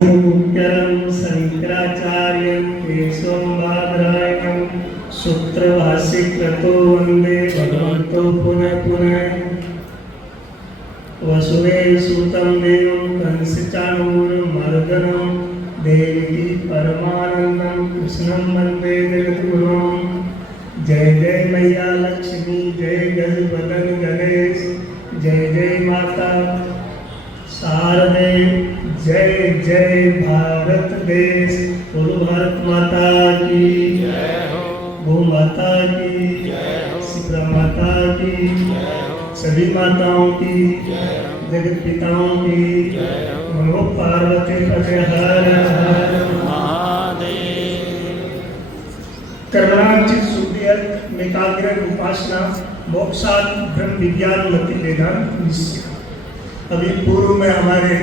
शङ्करं शङ्कराचार्यं केशवं बादरायणं सूत्रभाष्यकृतो वन्दे भगवतो पुनः पुनः। वसुदेवसुतं देवं कंसचाणूरमर्दनं देवकी परमानन्दं कृष्णं वन्दे जगद्गुरुं। जय जय मैया लक्ष्मी, जय गजबदन गणेश, जय जय माता शारदे, जय जय भारत देश। बोलो भारत माता की जय हो, गौ माता की जय हो, शिप्रा माता की जय हो, सभी माताओं की जय हो, जगत पिताओं की जय हो। नमो पार्वती पते हर हर महादेव। कर्मणाचित शुद्धि अर्थ एकाग्र उपासना मोक्षात् ब्रह्म विज्ञान मति वेदांत निश्चय। अभी पूर्व में हमारे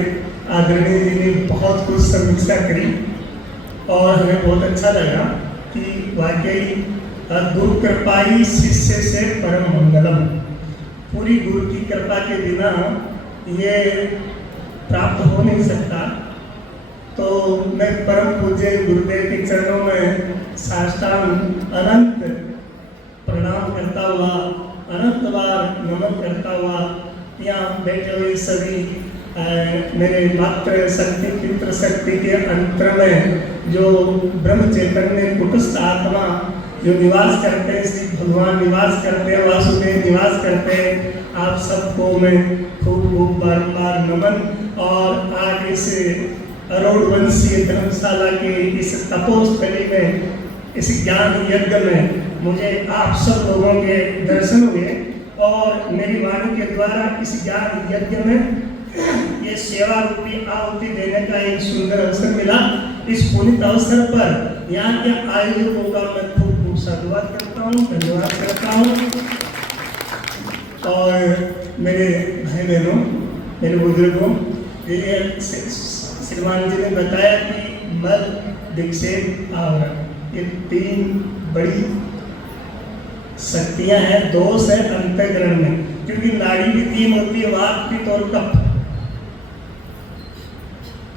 आदरणीय जी ने बहुत कुछ समीक्षा करी और हमें बहुत अच्छा लगा कि वाकई गुरु कृपा ही शिष्य से परम मंगलम। पूरी गुरु की कृपा के बिना ये प्राप्त हो नहीं सकता। तो मैं परम पूज्य गुरुदेव के चरणों में साष्टांग अनंत प्रणाम करता हुआ, अनंत बार नमन करता हुआ यहाँ बैठे हुए सभी मेरे मातृ शक्ति पितृ शक्ति के अंतर में जो ब्रह्म चैतन्य कुटस्थ आत्मा जो निवास करते हैं, श्री भगवान निवास करते हैं, वासुदेव निवास करते हैं, आप सबको मैं खूब खूब बारंबार नमन। और आज इस अरोड़ वंशीय धर्मशाला के इस तपोस्थली में, इस ज्ञान यज्ञ में मुझे आप सब लोगों के दर्शन हुए और मेरी वाणी के द्वारा इस ज्ञान यज्ञ में ये सेवा रूपी आहुति देने का एक सुंदर अवसर मिला। इस पुनीत अवसर पर यहाँ के आयोजकों का मैं खूब खूब साधुवाद करता हूँ, धन्यवाद करता हूँ। और मेरे भाई बहनों, मेरे बुजुर्गों, श्रीमान जी ने बताया कि मल विक्षेप आवरण, ये तीन बड़ी शक्तियां हैं, दोष है अंतःकरण में। क्योंकि नाड़ी भी तीन होती है, वात, पित्त और कफ।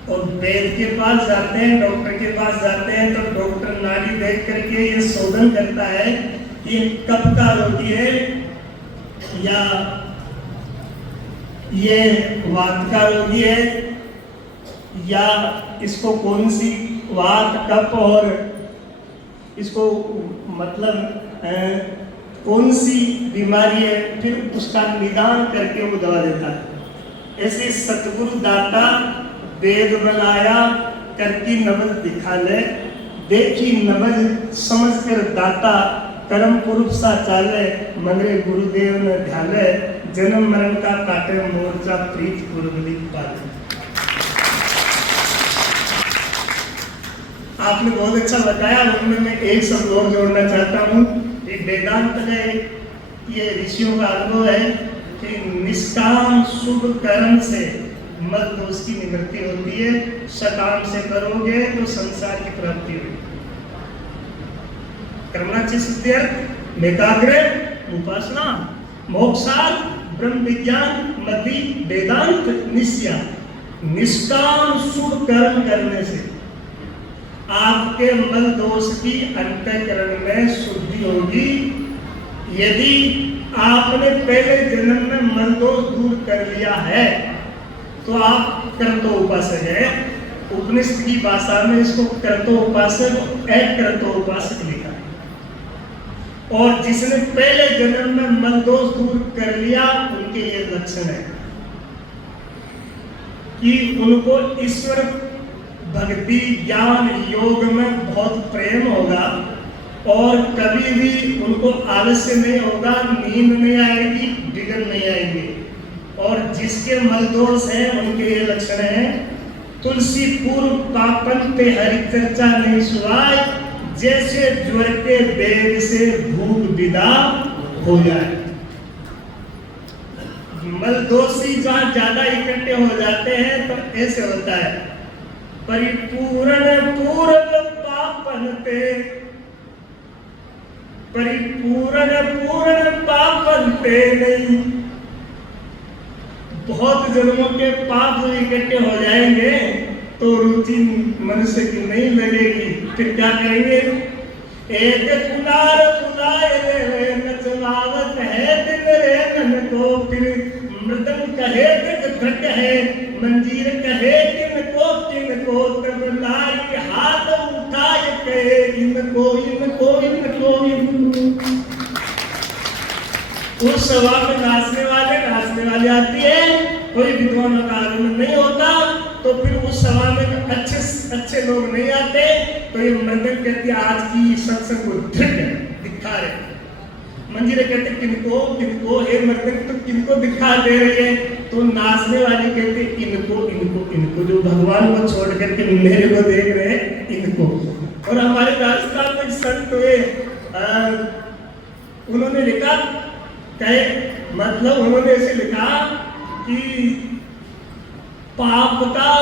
और वैद्य के पास जाते हैं, डॉक्टर के पास जाते हैं, तो डॉक्टर नाड़ी देख करके ये शोधन करता है कि कफ का रोगी है या ये वात का रोगी है, या इसको कौन सी वात, कफ और इसको मतलब कौन सी बीमारी है, फिर उसका निदान करके वो दवा देता है। ऐसे सतगुरु दाता वेद बनाया करकी नबज दिखा ले, देखी नबज समझ कर दाता कर्म पुरुष सा चाले, मगरे गुरुदेव ने ध्याले, जन्म मरण का काटे मोर्चा प्रीत गुरुगली पाले। आपने बहुत अच्छा बताया, उनमें मैं एक शब्द और जोड़ना चाहता हूँ। एक वेदांत है, ये ऋषियों का अनुभव है कि निष्काम शुभ कर्म से मल दोष की निवृत्ति होती है, सकाम से करोगे तो संसार की प्राप्ति होगी। कर्मणाचित शुद्धि अर्थ एकाग्र उपासना मोक्षात् ब्रह्म विज्ञान मति वेदांत निश्चय। निष्काम शुभ कर्म करने से आपके मल दोष की अंतःकरण में शुद्धि होगी। यदि आपने पहले जन्म में मल दोष दूर कर लिया है तो आप कर्तो उपासक है। उपनिषद की भाषा में इसको कर्तो उपासक, अकर्तो उपासक लिखा है। और जिसने पहले जन्म में मल दोष दूर कर लिया, उनके ये लक्षण है कि उनको ईश्वर भक्ति ज्ञान योग में बहुत प्रेम होगा और कभी भी उनको आलस्य नहीं होगा, नींद नहीं आएगी, बिगड़ नहीं आएंगे। और जिसके मल दोष है उनके ये लक्षण है, तुलसी पूर्व पापन पे हरि चर्चा नहीं सुनाए, जैसे ज्वर के वेग से भूख विदा हो जाए। मल दोषी जहाँ ज्यादा इकट्ठे हो जाते हैं तो ऐसे होता है, परिपूर्ण पूर्व पापन पे, परिपूर्ण पूर्ण पापन पे नहीं। बहुत जन्मों के पाप इकट्ठे हो जाएंगे तो रुचि मनुष्य की नहीं लगेगी, फिर क्या करेंगे? एक कुलार कुलाए रे नचवावत है दिन रे मन को, फिर मृदंग कहे दिग धक है, मंजीर कहे किनको किनको, तब नारी हाथ उठाए कहे इनको इनको इनको इनको। उस सभा में नाचने वाले आती है, कोई विद्वानों का आगमन नहीं होता, तो फिर उस सभा में अच्छे लोग नहीं आते, तो ये मृदंग कहती है आज की सत्संग को दिखा रहे। मंजीरे कहते किनको किनको, हे मृदंग तुम किनको दिखा दे रहे हैं? तो नाचने वाली कहते इनको इनको इनको, जो भगवान को छोड़ करके मेरे को देख रहे हैं इनको। और हमारे राजस्थान में संत हुए, उन्होंने लिखा कहे, मतलब उन्होंने ऐसे लिखा कि पाप का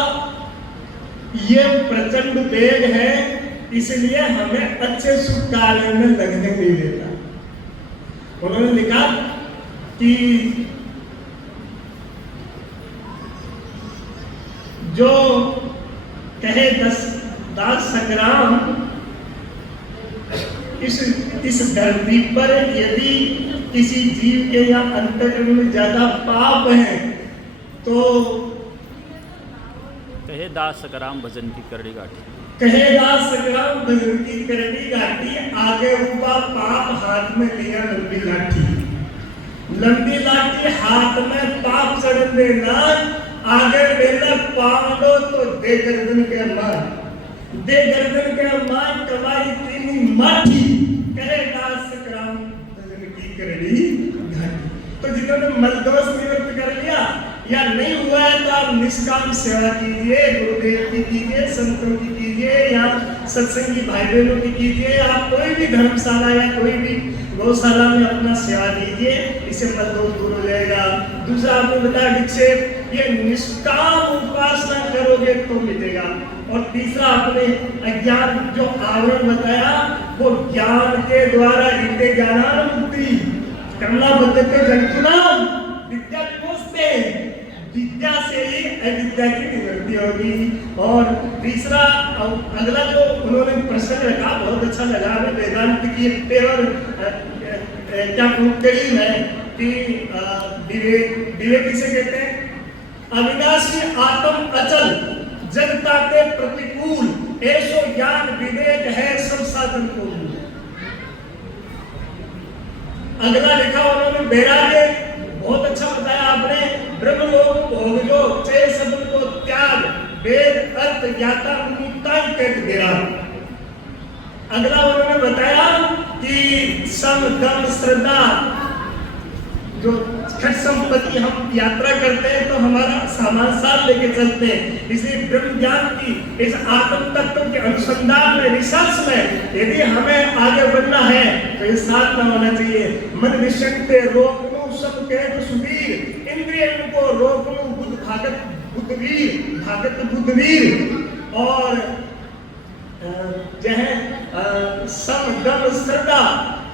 ये प्रचंड वेग है, इसलिए हमें अच्छे सुख कार्य में लगने नहीं देता। उन्होंने लिखा कि जो कहे दास संग्राम, इस धरती पर यदि किसी जीव के या अंतःकरण में ज्यादा पाप है तो कहे दास सकराम भजन की करड़ी गाठी, कहे दास सकराम भजन की करड़ी गाठी, आगे हुआ पाप हाथ में लिया लंबी लाठी हाथ में पाप चढ़न देना, आगे बेला पालो तो दे गर्दन के मार कमाई तीनी माठी, कहे दास सकराम भजन की करड़ी गाठी। तो जिन्होंने मलदोष निवृत्त कर लिया या नहीं हुआ है तो आप निष्काम सेवा कीजिए, गुरुदेव की कीजिए, संतों की कीजिए, या सत्संगी भाई बहनों की कीजिए, आप कोई भी धर्मशाला या कोई भी गौशाला में अपना सेवा दीजिए, इससे मलदोष दूर हो जाएगा। दूसरा आपने बताया विक्षेप, ये निष्काम उपासना करोगे तो मिटेगा। और तीसरा आपने अज्ञान जो आवरण बताया, वो ज्ञान के द्वारा हिते ज्ञानानुमुक्ति करना बदलते जंतुना विद्या विमोचते, विद्या से ही अविद्या की निवृत्ति होगी। और तीसरा अगला जो उन्होंने प्रश्न रखा बहुत अच्छा लगा, हमें वेदांत की एक पेवर क्या करीब है कि विवेक किसे कहते हैं? अविनाशी आत्म अचल जगता के प्रतिकूल, ऐसो ज्ञान विवेक है सब साधन को। अगला लिखा उन्होंने वैराग्य, बहुत अच्छा बताया आपने, ब्रह्मलोक भोगजो चय शब्द को त्याग, वेद अर्थ ज्ञाता मुक्ता कहते गिरा। अगला उन्होंने बताया कि सम दम श्रद्धा, जो छठ संपत्ति हम यात्रा करते हैं तो हमारा सामान साथ लेके चलते हैं, इसलिए ब्रह्म ज्ञान की इस आत्म तत्व के अनुसंधान में, रिसर्च में यदि हमें आगे बढ़ना है तो ये साथ में होना चाहिए। मन विषंते रोकू सब कह सुधीर, इंद्रिय को रोकू बुद्ध भागत बुद्धवीर। और जय सम दम श्रद्धा,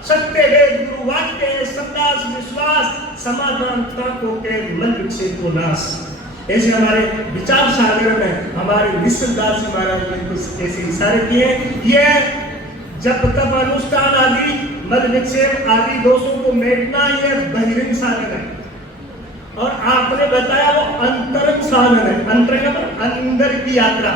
सत्य वेद गुरु वाक्य संदास विश्वास, समाधानता को के मन विक्षेप को नाश। ऐसे हमारे विचार सागर में हमारे निश्चितदास महाराज ने कुछ ऐसे इशारे किए। ये जब तब अनुष्ठान आदि मद विक्षेप आदि दोषों को मेटना, ये बहिरंग साधन है। और आपने बताया वो अंतरंग साधन है, अंतरंग पर अंदर की यात्रा।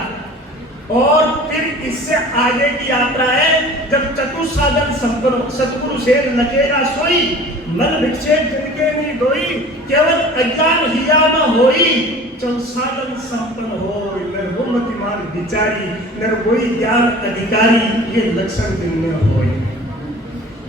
और फिर इससे आगे की यात्रा है जब चतुर्साधन संपन्न, सतगुरु से लकेगा सोई, मन विक्षेप जिनके नहीं दोई, केवल अज्ञान हिया न होई, चौसाधन संपन्न हो, निर्मतिमान विचारी, निर्भोई ज्ञान अधिकारी, ये लक्षण जिनमें होई।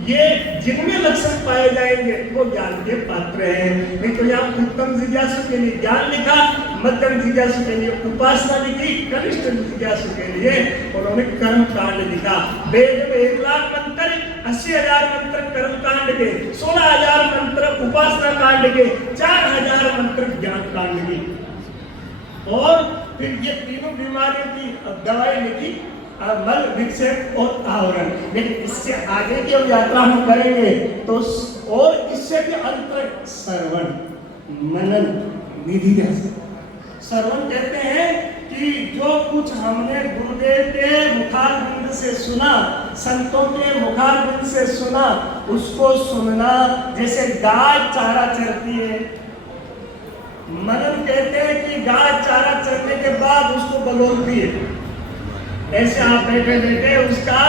ये जिनमें लक्षण पाए जाएंगे वो ज्ञान के पात्र हैं। नहीं तो यहाँ उत्तम जिज्ञासु के लिए ज्ञान लिखा, मध्यम जिज्ञासु के लिए उपासना लिखी, कनिष्ठ जिज्ञासु के लिए उन्होंने कर्म कांड लिखा। वेद में 1 लाख मंत्र, 80,000 मंत्र कर्म कांड के, 16,000 मंत्र उपासना कांड के, 4,000 मंत्र ज्ञान कांड के। और फिर ये तीनों बीमारियों की दवाई लिखी, मल विक्षेप और आवरण। लेकिन इससे आगे की हम यात्रा हम करेंगे तो और इससे भी अंतर श्रवण मनन निधि। श्रवण कहते हैं कि कि जो कुछ हमने गुरुदेव के मुखारबिंद से सुना, संतों के मुखारबिंद से सुना, उसको सुनना जैसे गाय चारा चरती है। मनन कहते हैं कि गाय चारा चरने के बाद उसको बगोलती है, ऐसे आप बैठे बैठे उसका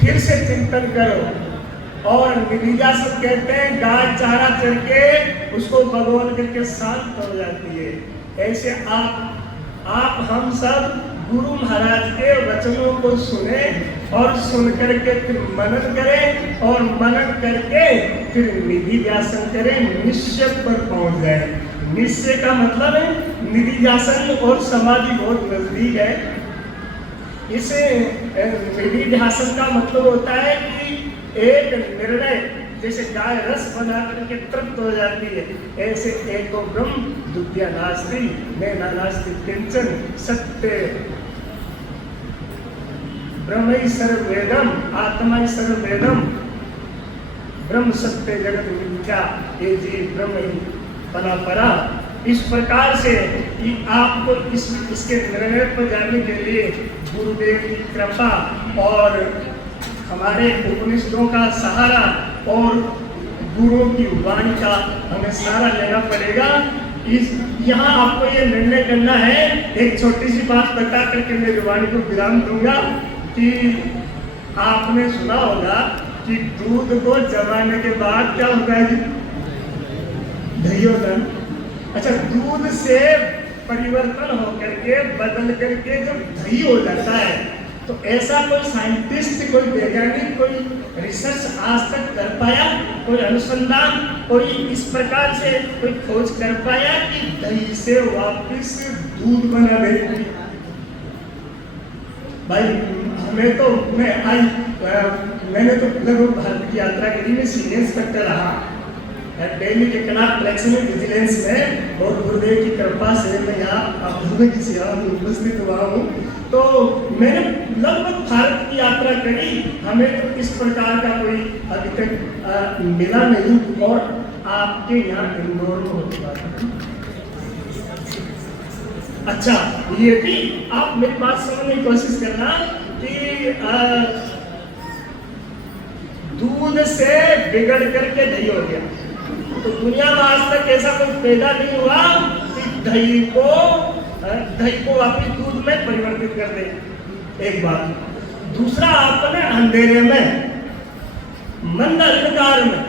फिर से चिंतन करो। और निधिध्यासन कहते हैं गाय चारा चर के उसको बगोल करके शांत हो जाती है। ऐसे आप हम सब गुरु महाराज के वचनों को सुने और सुन करके फिर मनन करें और मनन करके फिर निधिध्यासन करें, निश्चय पर पहुंच जाए। निश्चय का मतलब है निधिध्यासन और समाधि बहुत नजदीक है। इसे निधिध्यासन का मतलब होता है कि एक निर्णय, जैसे गाय रस बना करके तृप्त हो जाती है, ऐसे एको ब्रह्म द्वितीया नास्ति नैना नास्ति किंचन सत्य ब्रह्म सर्ववेदम आत्मा सर्ववेदम ब्रह्म सत्य जगत मिथ्या ये जीव ब्रह्म ही परा। इस प्रकार से कि आपको इसके निर्णय पर जाने के लिए गुरुदेव की कृपा और हमारे उपनिषदों का सहारा और गुरुओं की वाणी का हमें सहारा लेना पड़ेगा। यहाँ आपको ये निर्णय करना है। एक छोटी सी बात बता करके मेरी वाणी को विराम दूंगा कि आपने सुना होगा कि दूध को जमाने के बाद क्या होता है जी? दही होता है। अच्छा, दूध से परिवर्तन होकर के बदल करके जब दही हो जाता है तो ऐसा कोई साइंटिस्ट, कोई वैज्ञानिक, कोई रिसर्च आज तक कर पाया, कोई अनुसंधान, कोई इस प्रकार से कोई खोज कर पाया कि दही से वापस दूध बना दे? भाई हमें तो मैंने तो लगभग भारत की यात्रा करी, मैं सीनियर इंस्पेक्टर रहा दिल्ली के कनाट कलेक्शन विजिलेंस में, और गुरुदेव की कृपा से मैं यहाँ आप लोगों की सेवा में उपस्थित हुआ हूँ। तो मैंने लगभग भारत की यात्रा करी, हमें तो इस प्रकार का कोई अभी तक मिला नहीं। और आपके यहाँ इंदौर में होती बात है। अच्छा, ये भी आप मेरी बात समझने की कोशिश करना कि दूध से बिगड़ करके दही हो गया, तो दुनिया में आज तक ऐसा कोई पैदा नहीं हुआ कि दही को वापिस दूध में परिवर्तित कर दे। एक बात। दूसरा, आपने अंधेरे में, मंद अंधकार में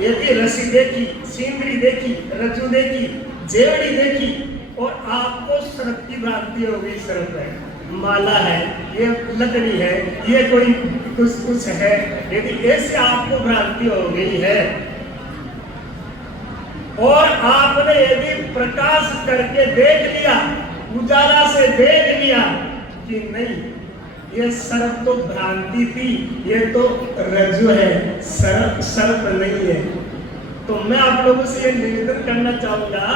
यदि रस्सी देखी, सींदरी देखी, रज्जू देखी, जेवड़ी देखी और आपको सर्प की भ्रांति हो गई, सर्प है, माला है, ये लकड़ी है, ये कोई कुछ है, यदि ऐसे आपको भ्रांति हो गई है और आपने यदि प्रकाश करके देख लिया, उजाला से देख लिया कि नहीं ये सर्प तो भ्रांति थी, ये तो रज्जु है, सर्प नहीं है, तो मैं आप लोगों से ये निवेदन करना चाहूंगा,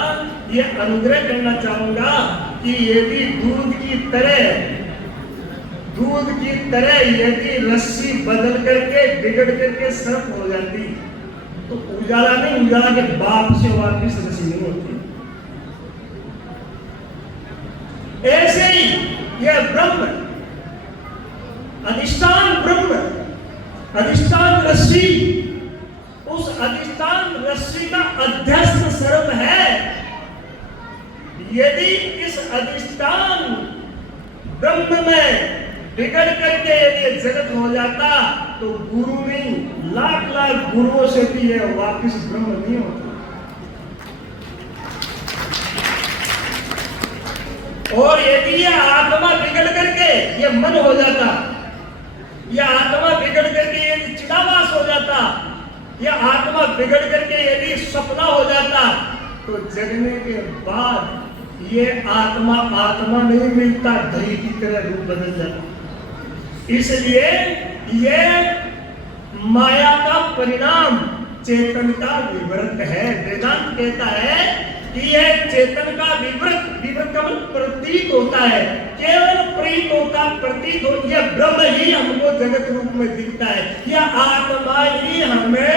ये अनुग्रह करना चाहूंगा कि यदि दूध की तरह यदि रस्सी बदल करके बिगड़ करके सर्प हो जाती तो उजाला नहीं, उजाला के बाप से वापिस रस्सी नहीं होती। ऐसे ही यह ब्रह्म, अधिष्ठान ब्रह्म, अधिष्ठान रस्सी, उस अधिष्ठान रस्सी का अध्यस्त सर्प है। यदि इस अधिष्ठान ब्रह्म में बिगड़ करके यदि जगत हो जाता तो गुरु नहीं, लाख लाख गुरुओं से भी यह वापिस ब्रह्म नहीं होता। और यदि यह आत्मा बिगड़ करके ये मन हो जाता, यह आत्मा बिगड़ करके यदि चिदाभास हो जाता, यह आत्मा बिगड़ करके यदि सपना हो जाता तो जगने के बाद ये आत्मा नहीं मिलता, दही की तरह रूप बदल जाता। इसलिए ये माया का परिणाम चेतन का विवृत है। वेदांत कहता है कि यह चेतन का विवृत का प्रतीक होता है, केवल प्रतीक होता, प्रतीक हो, यह ब्रह्म ही हमको जगत रूप में दिखता है, यह आत्मा ही हमें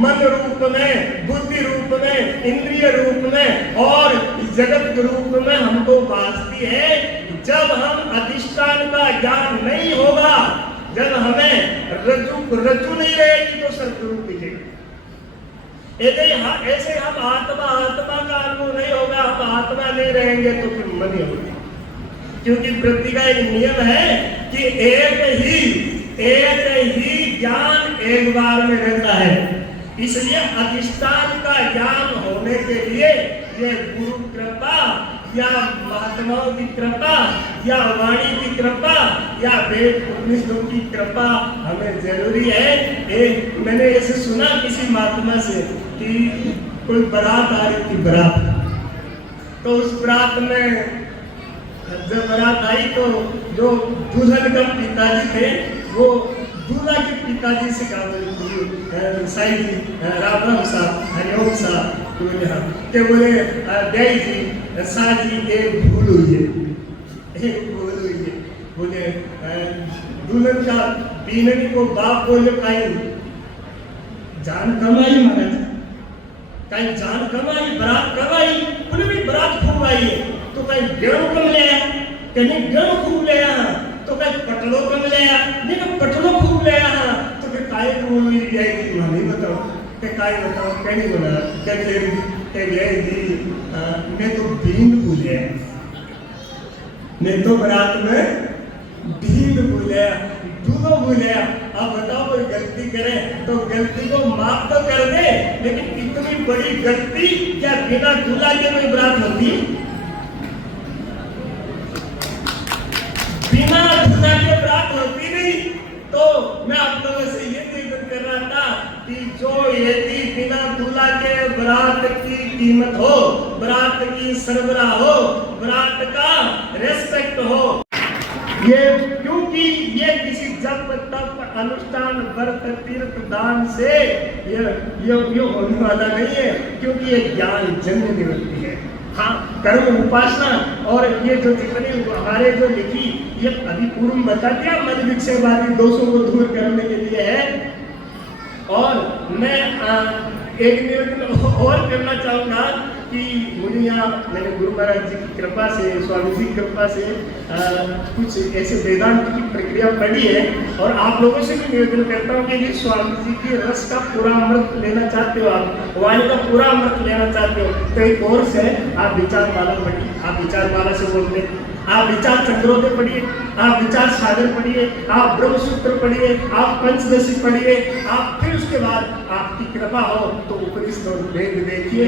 मन रूप में, बुद्धि रूप में, इंद्रिय रूप में और जगत के रूप में हमको बांधती है। जब हम अधिष्ठान का ज्ञान नहीं होगा, जब हमें रज्जु नहीं रहेगी तो सर्वरूप दिखेगा। ऐसे हम आत्मा का अनुभव नहीं होगा, हम आत्मा नहीं रहेंगे तो फिर मन ही होगा। क्योंकि वृत्ति का एक नियम है कि एक ही ज्ञान एक बार में रहता है। इसलिए अधिष्ठान का ज्ञान होने के लिए ये गुरु कृपा या महात्माओं की कृपा या वाणी की कृपा या वेद उपनिषदों की कृपा हमें जरूरी है। मैंने ऐसे सुना किसी महात्मा से कि कोई बारात आ रही थी, बारात, तो उस बारात में जब बारात आई तो जो दुल्हन का पिताजी थे वो दूल्हा के पिताजी से कहा, साईं जी राम राम साहब, हरिओम साहब, के बोले दयाई जी शाह जी एक भूल हुई है, बोले दुल्हन का बीननी को बाप बोले कहीं जान कमाई, महाराज कहीं जान कमाई, बारात कमाई, बोले भी बारात खूब आई है, तो कहीं गेहूं कम ले आया, कहीं गेहूं खूब ले आया, तो कहीं पटलो कम ले आया, नहीं पटलो खूब ले आया, तो फिर काय को जाएगी नहीं बताओ, के काय बताओ, क्या नहीं बोला, क्या जी मैं तो बीन भूले, मैं तो बारात में बीन भूले, दूधो भूले। अब बताओ कोई गलती करे तो गलती को माफ तो कर दे, लेकिन इतनी बड़ी गलती क्या बिना दूल्हा के कोई बारात होती? बिना दूल्हा के बारात होती नहीं। तो मैं आप लोगों से ये निवेदन कर रहा था कि जो यदि बिना दूल्हा के बारात की कीमत हो, बारात की सरबराह हो, बारात का रेस्पेक्ट हो, ये क्योंकि ये किसी जप तप अनुष्ठान व्रत तीर्थ दान से ये होने वाला नहीं है, क्योंकि ये ज्ञान जन्य निवृत्ति है। हाँ, कर्म उपासना और ये जो जितने हमारे जो लिखी ये अभी पूर्व में बता दिया, मन विक्षेपवादी दोषों को दूर करने के लिए है। और मैं एक निवेदन और करना चाहूँगा कि मुझे यहाँ मैंने गुरु महाराज जी की कृपा से, स्वामी जी की कृपा से कुछ ऐसे वेदांत की प्रक्रिया पढ़ी है, और आप लोगों से भी निवेदन करता हूँ कि स्वामी जी की रस का पूरा अमृत लेना चाहते हो, आप वाणी का पूरा अमृत लेना चाहते हो, तो एक कोर्स है, आप विचार माला पढ़िए, आप विचार माला से बोलते, आप विचार चंद्रोदय पढ़िए, आप विचार सागर पढ़िए, आप ब्रह्मसूत्र पढ़िए, आप पंचदशी पढ़िए, आप फिर उसके बाद आपकी कृपा हो तो उपनिषद और वेद देखिए।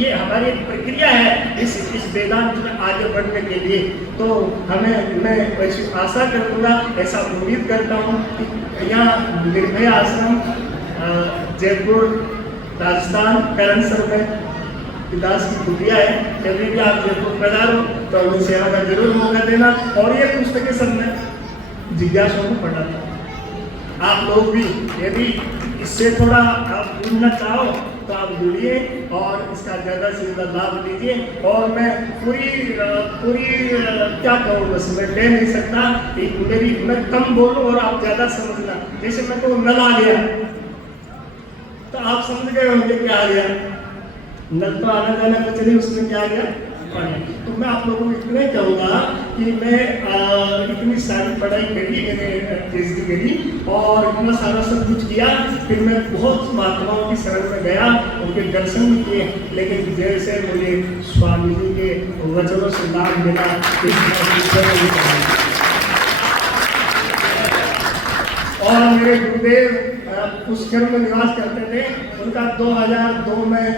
ये हमारी एक प्रक्रिया है इस वेदांत में आगे बढ़ने के लिए। तो मैं वैसी आशा करूँगा, ऐसा उम्मीद करता हूँ कि यहाँ निर्भय आश्रम जयपुर राजस्थान करणसर में दास की कुटिया है, कभी भी आप जयपुर पधारो तो उन्हें सेवा का जरूर मौका देना। और ये पुस्तकें सब मैं जिज्ञासुओं को पढ़ाता। आप लोग भी यदि इससे थोड़ा आप जुड़ना चाहो तो आप जुड़िए और इसका ज़्यादा से ज़्यादा लाभ लीजिए। और मैं पूरी क्या कहूँ, बस मैं कह नहीं सकता, मैं कम बोलूँ और आप ज़्यादा समझना। जैसे मैं को नल आ गया तो आप समझ गए होंगे क्या आ गया, नल तो आना जाना कुछ नहीं, उसमें क्या आ गया, पानी। तो मैं आप लोगों को इतना ही कहूँगा कि मैं इतनी सारी पढ़ाई करी, मैंने PhD करी और इतना सारा सब कुछ किया, फिर मैं बहुत महात्माओं की शरण में गया, उनके दर्शन भी किए, लेकिन जैसे मुझे स्वामी जी के वचनों से लाभ मिला, और मेरे गुरुदेव पुष्कर में निवास करते थे, उनका 2002 में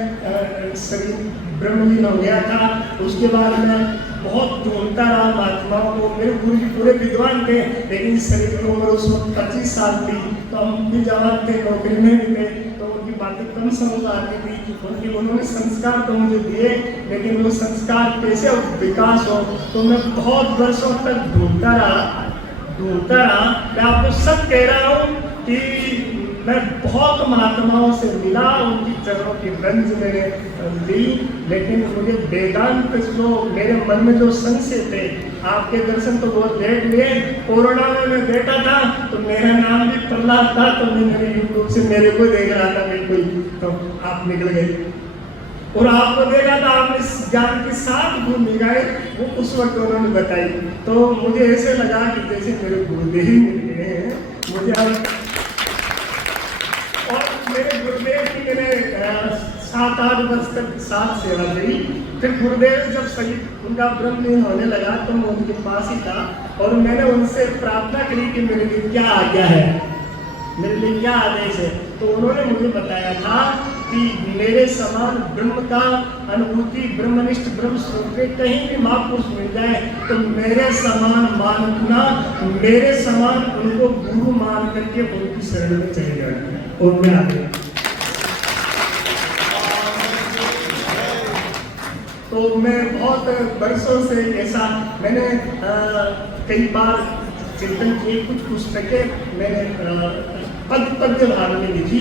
शरीर ब्रह्मलीन हो गया था। उसके बाद मैं बहुत ढूंढता रहा महात्माओं को, मेरे गुरु जी पूरे विद्वान थे, लेकिन शरीर की उम्र उस वक्त 25 साल थी, तो हम भी जवान थे, नौकरी में भी थे, तो उनकी बातें कम समझ आती थी। उन्होंने संस्कार तो मुझे दिए, लेकिन वो संस्कार कैसे विकास हो, तो मैं बहुत वर्षों तक ढूंढता रहा। मैं आपको सब कह रहा हूँ कि मैं बहुत महात्माओं से मिला, उनकी चरणों की रंज मैंने ली, लेकिन मुझे वेदांत जो मेरे मन में जो संशय थे आपके दर्शन तो बहुत लेट हुए। कोरोना में मैं बैठा था तो मेरा नाम भी प्रहलाद था, तो मैं मेरे यूट्यूब से मेरे को देख रहा था बिल्कुल, तो आप निकल गए और आपको देखा था, आपने ज्ञान की 7 गुण निगाहे वो उस वक्त उन्होंने बताई। तो मुझे ऐसे लगा कि जैसे मेरे गुरुदेव ही मिल गए हैं मुझे। और मेरे गुरुदेव की मैंने 7-8 वर्ष तक साथ सेवा करी। फिर गुरुदेव जब सही उनका ब्रह्मलीन होने लगा तो मैं उनके पास ही था और मैंने उनसे प्रार्थना करी कि मेरे लिए क्या आज्ञा है, मेरे लिए क्या आदेश है। तो उन्होंने मुझे बताया था कि मेरे समान ब्रह्म का अनुभूति, ब्रह्मनिष्ठ ब्रह्म श्रोत्री कहीं भी महापुरुष मिल जाए तो मेरे समान मानना, मेरे समान उनको गुरु मान करके उनकी शरण में चले जाए। और मैं आ गया। तो मैं बहुत बरसों से ऐसा मैंने कई बार चिंतन किए, कुछ पुस्तकें मैंने पद्य भाग में लिखी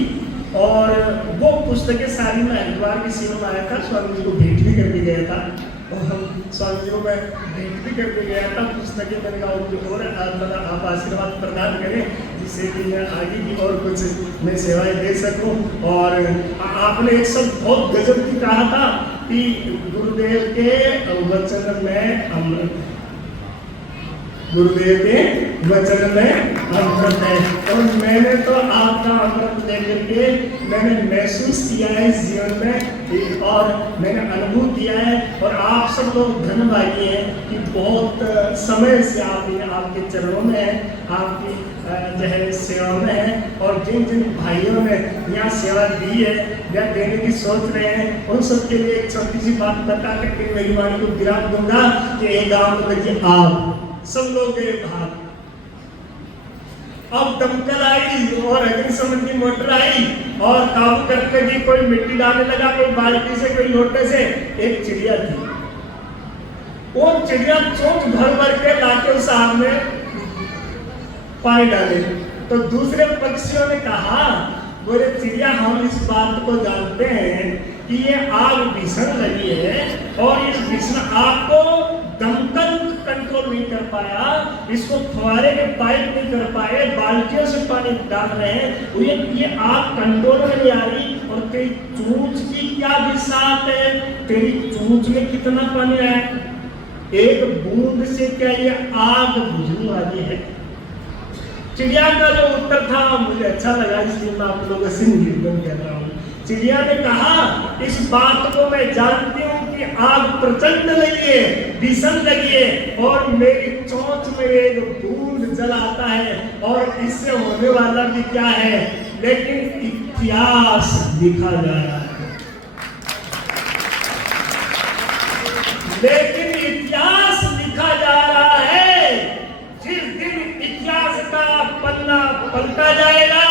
और वो पुस्तकें सारी मैं हरिद्वार की सेवा में आया था, स्वामी जी को भेंट भी करके गया था और हम स्वामी जी को मैं भेंट भी करके गया था। पुस्तकें मैंने कहा और आप आशीर्वाद प्रदान करें जिससे कि मैं आगे की और कुछ मैं सेवाएं दे सकूं। और आपने एक शब्द बहुत गजब की कहा था कि गुरुदेव के वचन में अमृत, गुरुदेव के वचन में अमृत है। और मैंने तो आपका अमृत लेकर के मैंने महसूस किया है इस जीवन में और मैंने अनुभव किया है। और आप सब लोग धन्यवादी हैं कि बहुत समय से आप आपके चरणों में हैं, आपकी जो है सेवा में है। और जिन जिन भाइयों ने यहाँ सेवा दी है या देने की सोच रहे हैं उन सबके लिए एक छोटी सी बात बता करके मेरी वाणी को विराम दूंगा कि एक गाँव में देखिए आप सब लोग गए बाहर, अब दमकल आई और अग्निशमन की मोटर आई और काबू करने की, कोई मिट्टी डालने लगा, कोई बाल्टी से, कोई लोटे से। एक चिड़िया थी, वो चिड़िया चोंच भर भर के लाके उस आग में पानी डाले। तो दूसरे पक्षियों ने कहा, बोले चिड़िया हम इस बात को जानते हैं कि ये आग भीषण लगी है और इस भीषण आग को दमकल कंट्रोल नहीं कर पाया, इसको फुहारे के पाइप नहीं कर पाए, बाल्टियों से पानी डाल रहे हैं, ये आग कंट्रोल में नहीं आ रही। और तेरी चूंच की क्या विसात है, तेरी चूंच में कितना पानी आया, एक बूंद से क्या ये आग बुझने वाली है। चिड़िया का जो उत्तर था मुझे अच्छा लगा, इसलिए मैं आप लोगों से निवेदन कर रहा हूँ। चिड़िया ने कहा, इस बात को मैं जानती हूँ कि आग प्रचंड लगी है, भीषण लगी है और मेरी चोंच में एक बूंद जल आता है और इससे होने वाला भी क्या है, लेकिन इतिहास लिखा जा रहा है। लेकिन इतिहास लिखा जा रहा है, जिस दिन इतिहास का पन्ना पलटा जाएगा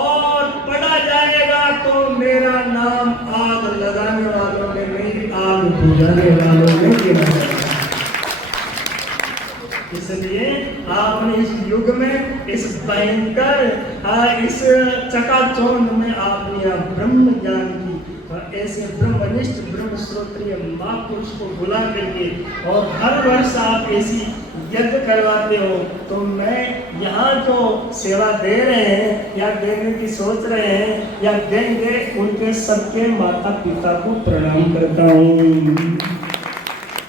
और पढ़ा जाएगा तो मेरा नाम आग लगाने वालों में नहीं, आग बुझाने वालों में गिना जाएगा। इसलिए आपने इस युग में, इस भयंकर, इस चकाचौंध में आपने ब्रह्म ज्ञान की ऐसे ब्रह्मनिष्ठ ब्रह्म श्रोत्रिय महापुरुष को बुला करके और हर वर्ष आप ऐसी यज्ञ करवाते हो। तो मैं यहाँ जो सेवा दे रहे हैं या देने की सोच रहे हैं या देंगे, उनके सबके माता पिता को प्रणाम करता हूँ।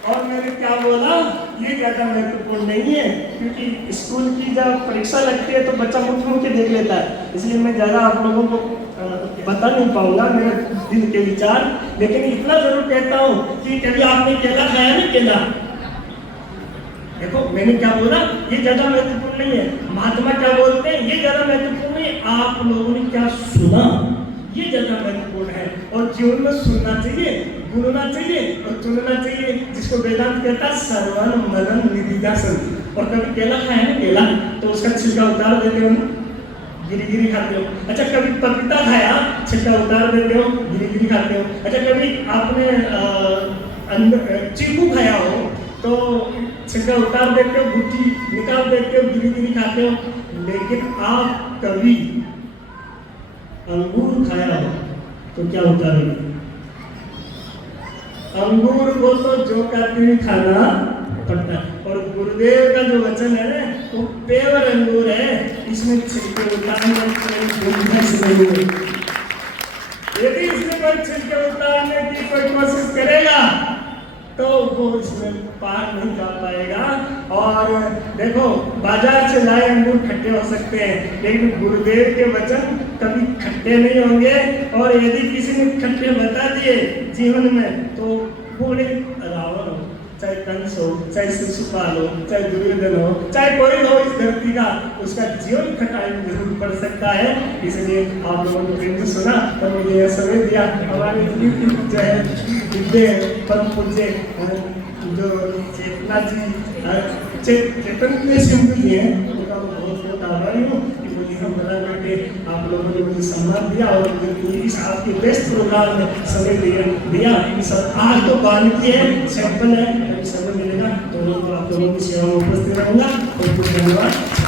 और मैंने क्या बोला, ये ज्यादा महत्वपूर्ण नहीं है क्योंकि स्कूल की जब परीक्षा लगती है तो बच्चा मुख मुख के देख लेता है, इसलिए मैं ज्यादा आप लोगों को बता नहीं पाऊंगा मेरे दिल के विचार। लेकिन इतना जरूर कहता हूँ कि कभी आपने केला खाया ना, केला देखो मैंने क्या बोला, ये ज्यादा महत्वपूर्ण नहीं है। महात्मा क्या बोलते हैं, ये ज्यादा महत्वपूर्ण नहीं है। आप लोगों ने क्या सुना, ये ज्यादा महत्वपूर्ण है। और जीवन में सुनना चाहिए, गुनना चाहिए और चुनना चाहिए, जिसको वेदांत कहता है सर्वन मनन निधिध्यासन। और कभी केला खाया ना, केला तो उसका छिलका उतार देते हो ना, गिरी गिरी खाते हो। अच्छा कभी पपीता खाया, छिलका उतार देते हो, गिरी गिरी खाते हो। अच्छा कभी आपने चीकू खाया हो तो छिलका उतार देते हो, गुठली निकाल देते हो, गिरी गिरी खाते हो। लेकिन आप कभी अंगूर खाया हो तो क्या उतारोगे? अंगूर को तो जो कहते हैं खाना पड़ता है। और गुरुदेव का जो वचन है ना वो पेवर अंगूर है, इसमें छिलके उतारने की गुंजाइश नहीं है। यदि इसमें कोई छिलके उतारने की कोई कोशिश करेगा तो वो इसमें पार नहीं जा पाएगा। और देखो बाजार से लाए अंगूर खट्टे हो सकते हैं, लेकिन गुरुदेव के वचन कभी खट्टे नहीं होंगे। और यदि किसी ने खट्टे बता दिए जीवन में तो बड़े रावण हो, चाहे कंस हो, चाहे शिशुपाल हो, चाहे दुर्योधन हो, चाहे कोई हो इस धरती का, उसका जीवन खटाई में जरूर पड़ सकता है। इसलिए आप लोगों ने प्रेम से सुना तो मुझे यह समय दिया। हमारे जो है विद्य परम पूज्य जो चेतना जी चेतन सिंधु जी हैं, उनका मैं बहुत बहुत आभारी हूँ कि मुझे हम बना करके आप लोगों ने मुझे सम्मान दिया और इस आपके बेस्ट प्रोग्राम में समय दिया। सब आज तो बाल्टी है, सैंपल है, समय मिलेगा तो आप लोगों की सेवा में उपस्थित रहूँगा। बहुत बहुत धन्यवाद।